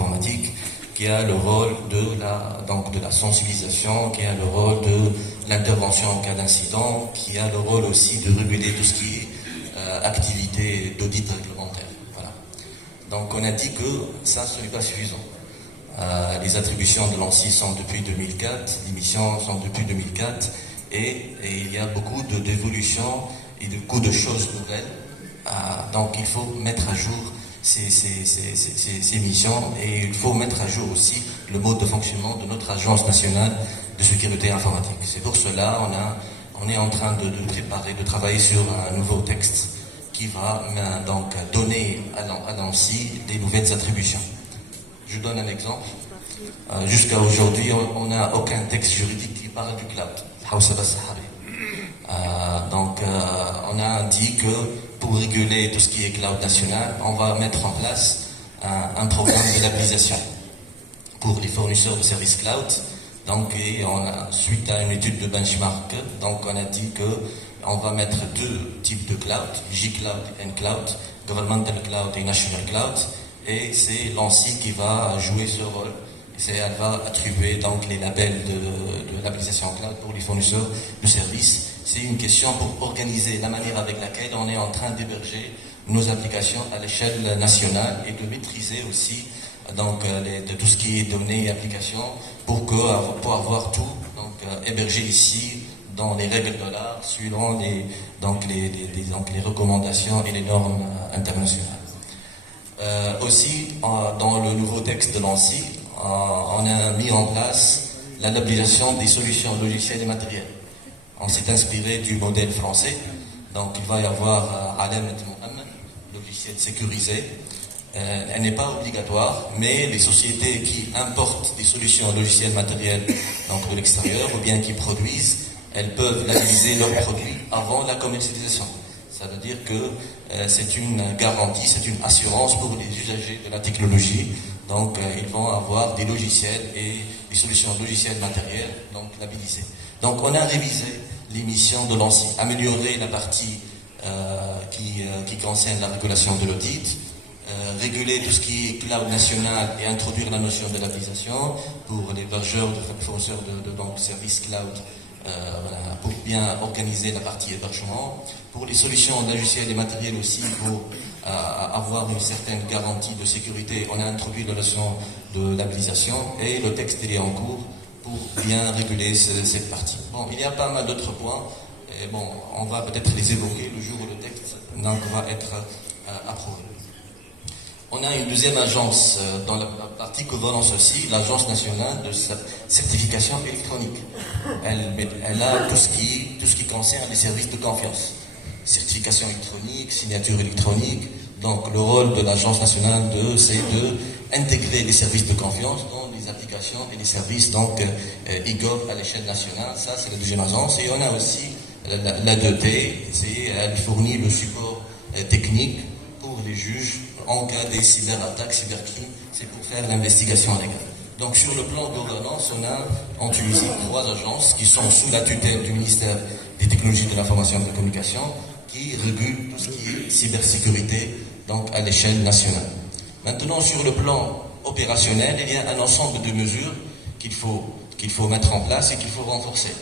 informatique, qui a le rôle de la sensibilisation, qui a le rôle de l'intervention en cas d'incident, qui a le rôle aussi de réguler tout ce qui est activité d'audit réglementaire. Voilà. Donc on a dit que ça, ce n'est pas suffisant. Les attributions de l'ANSSI sont depuis 2004, les missions sont depuis 2004, et il y a beaucoup d'évolutions et beaucoup de choses nouvelles. Donc il faut mettre à jour ces missions, et il faut mettre à jour aussi le mode de fonctionnement de notre Agence nationale de sécurité informatique. C'est pour cela on est en train de préparer, de travailler sur un nouveau texte qui va donc donner à l'ANSSI des nouvelles attributions. Je donne un exemple. Jusqu'à aujourd'hui, on n'a aucun texte juridique qui parle du cloud. On a dit que pour réguler tout ce qui est cloud national, on va mettre en place un programme de labellisation pour les fournisseurs de services cloud. Donc, suite à une étude de benchmark, donc on a dit que on va mettre deux types de cloud, G-Cloud et N-Cloud, Governmental Cloud et National Cloud, et c'est l'ANSSI qui va jouer ce rôle. Elle va attribuer donc les labels de labellisation cloud pour les fournisseurs de services. C'est une question pour organiser la manière avec laquelle on est en train d'héberger nos applications à l'échelle nationale et de maîtriser aussi donc de tout ce qui est données et applications pour avoir tout donc hébergé ici dans les règles de l'art suivant les recommandations et les normes internationales. Aussi dans le nouveau texte de l'ANSSI, on a mis en place la labellisation des solutions logicielles et matérielles. On s'est inspiré du modèle français, donc il va y avoir Alamat Mu'amman, logiciel sécurisé. Elle n'est pas obligatoire, mais les sociétés qui importent des solutions logicielles matérielles donc de l'extérieur ou bien qui produisent, elles peuvent labelliser leurs produits avant la commercialisation. Ça veut dire que c'est une garantie, c'est une assurance pour les usagers de la technologie. Donc ils vont avoir des logiciels et des solutions logicielles matérielles donc labellisées. Donc on a révisé les missions de l'ANSSI, améliorer la partie qui concerne la régulation de l'audit, réguler tout ce qui est cloud national et introduire la notion de labellisation pour les hébergeurs, de fournisseurs de services cloud. Pour bien organiser la partie hébergement. Pour les solutions logicielles et matérielles aussi, pour avoir une certaine garantie de sécurité, on a introduit la notion de labellisation et le texte est en cours pour bien réguler cette partie. Bon, il y a pas mal d'autres points, et bon, on va peut-être les évoquer le jour où le texte va être approuvé. On a une deuxième agence dans la partie gouvernance aussi, l'Agence nationale de certification électronique. Elle a tout ce qui concerne les services de confiance. Certification électronique, signature électronique. Donc le rôle de l'Agence nationale c'est d'intégrer les services de confiance dans les applications et les services donc e-gov à l'échelle nationale. Ça, c'est la deuxième agence. Et on a aussi l'ADP, elle fournit le support technique pour les juges en cas des cyberattaques, cybercrimes, c'est pour faire l'investigation légale. Donc sur le plan de gouvernance, on a en Tunisie 3 agences qui sont sous la tutelle du ministère des technologies de l'information et de la communication qui régulent tout ce qui est cybersécurité donc à l'échelle nationale. Maintenant sur le plan opérationnel, il y a un ensemble de mesures qu'il faut mettre en place et qu'il faut renforcer.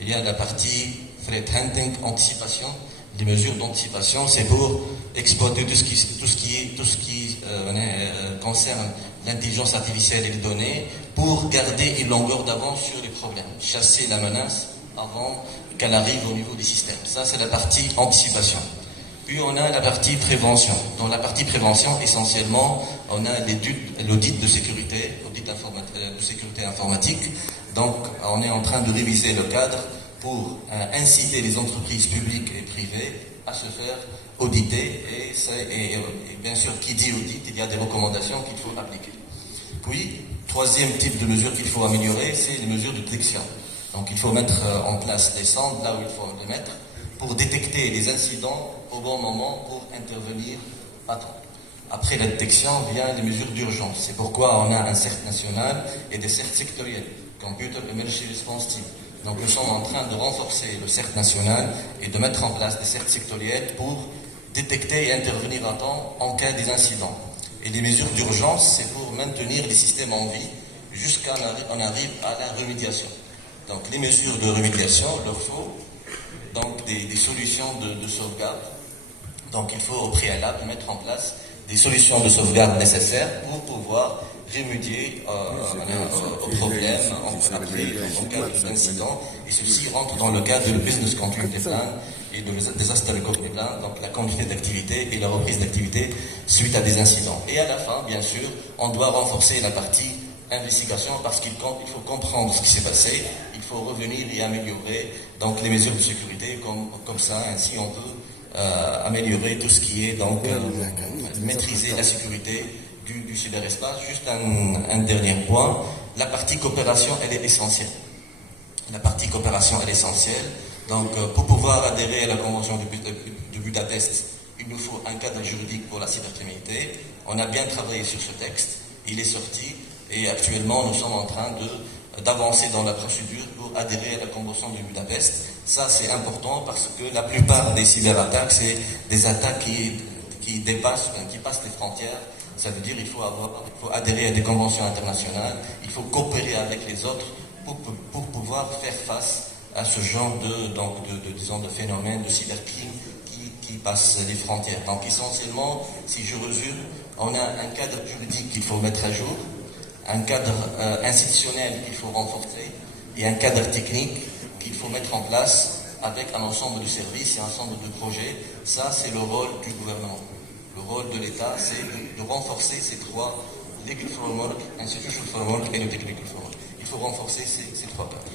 Il y a la partie threat hunting, anticipation. Les mesures d'anticipation, c'est pour exploiter tout ce qui concerne l'intelligence artificielle et les données pour garder une longueur d'avance sur les problèmes, chasser la menace avant qu'elle arrive au niveau des systèmes. Ça, c'est la partie anticipation. Puis on a la partie prévention. Dans la partie prévention, essentiellement, on a l'audit de sécurité, de sécurité informatique. Donc, on est en train de réviser le cadre pour inciter les entreprises publiques et privées à se faire auditer. Et bien sûr, qui dit audit, il y a des recommandations qu'il faut appliquer. Puis, troisième type de mesures qu'il faut améliorer, c'est les mesures de détection. Donc, il faut mettre en place les sondes là où il faut les mettre pour détecter les incidents au bon moment pour intervenir à temps. Après la détection, vient les mesures d'urgence. C'est pourquoi on a un CERT national et des CERT sectoriels, Computer Emergency Response Team. Donc nous sommes en train de renforcer le CERT national et de mettre en place des CERT sectoriels pour détecter et intervenir à temps en cas des incidents. Et les mesures d'urgence, c'est pour maintenir les systèmes en vie jusqu'à on arrive à la remédiation. Donc les mesures de remédiation, il leur faut donc des solutions de sauvegarde. Donc il faut au préalable mettre en place des solutions de sauvegarde nécessaires pour pouvoir remédier aux problèmes en cas d'incident. Et ceci rentre dans le cadre du business continuity plan et de disaster recovery plan, donc la continuité d'activité et la reprise d'activité suite à des incidents. Et à la fin, bien sûr, on doit renforcer la partie investigation parce qu'il faut comprendre ce qui s'est passé, il faut revenir et améliorer donc les mesures de sécurité comme ça, ainsi on peut améliorer tout ce qui est donc maîtriser la sécurité du cyberespace. Juste un dernier point, la partie coopération elle est essentielle. La partie coopération elle est essentielle. Donc pour pouvoir adhérer à la convention de Budapest, il nous faut un cadre juridique pour la cybercriminalité. On a bien travaillé sur ce texte, il est sorti. Et actuellement, nous sommes en train d'avancer dans la procédure pour adhérer à la Convention de Budapest. Ça, c'est important parce que la plupart des cyberattaques, c'est des attaques qui passent les frontières. Ça veut dire qu'il faut adhérer à des conventions internationales, il faut coopérer avec les autres pour pouvoir faire face à ce genre de phénomènes de cybercrime qui passent les frontières. Donc essentiellement, si je résume, on a un cadre juridique qu'il faut mettre à jour, un cadre institutionnel qu'il faut renforcer et un cadre technique qu'il faut mettre en place avec un ensemble de services et un ensemble de projets. Ça, c'est le rôle du gouvernement. Le rôle de l'État, c'est de renforcer ces trois, legal framework, institutional framework et le technical framework. Il faut renforcer ces trois cadres.